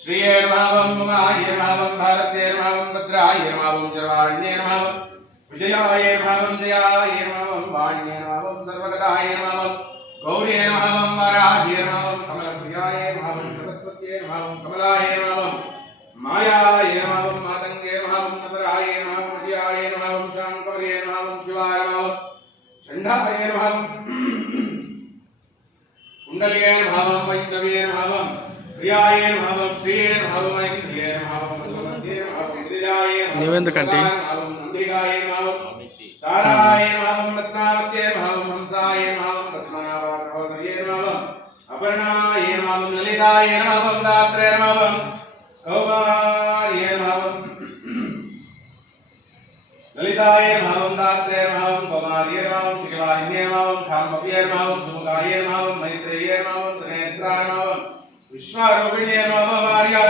श्रीयर्मावं ममायर्मावं भारतेर्मावं भद्रायर्मावं जवाण्यर्मावं विजयायर्मावं जयायर्मावं वाण्यर्मावं सर्वगदायर्मावं गौर्यर्मावं वराह्यर्मावं कमलप्रियायर्मावं सरस्वत्यर्मावं कमलायर्मावं मायायर्मावं मातङ्गेर्मावं नवरायर्मावं विजयायर्मावं शाङ्कर्यर्मावं शिवायर्मावं चण्डायर्मावं कुण्डल्यर्मावं वैष्णवेर्मावं प्रियायर्मावं श्रीयर्मावं ऐन्द्रियर्मावं मधुमध्यर्मावं इंद्रियायर्मावं निवेंद्रकांटी नंदिकायर्मावं तारायर्मावं रत्नावत्यर्मावं हंसायर्मावं पद्मनाभसहोदर्यर्मावं अपर्णायर्मावं ललितायर्मावं दात्रयर्मावं कौमार्यर्मावं ललितायर्मावं दात्रयर्मावं कौमार्यर्मावं शिखिवाहिन्यर्मावं शाम्भव्यर्मावं सुमुखायर्मावं मैत्रेयर्मावं त्रिनेत्रायर्मावं विश्वारूपिण्यर्मावं Arya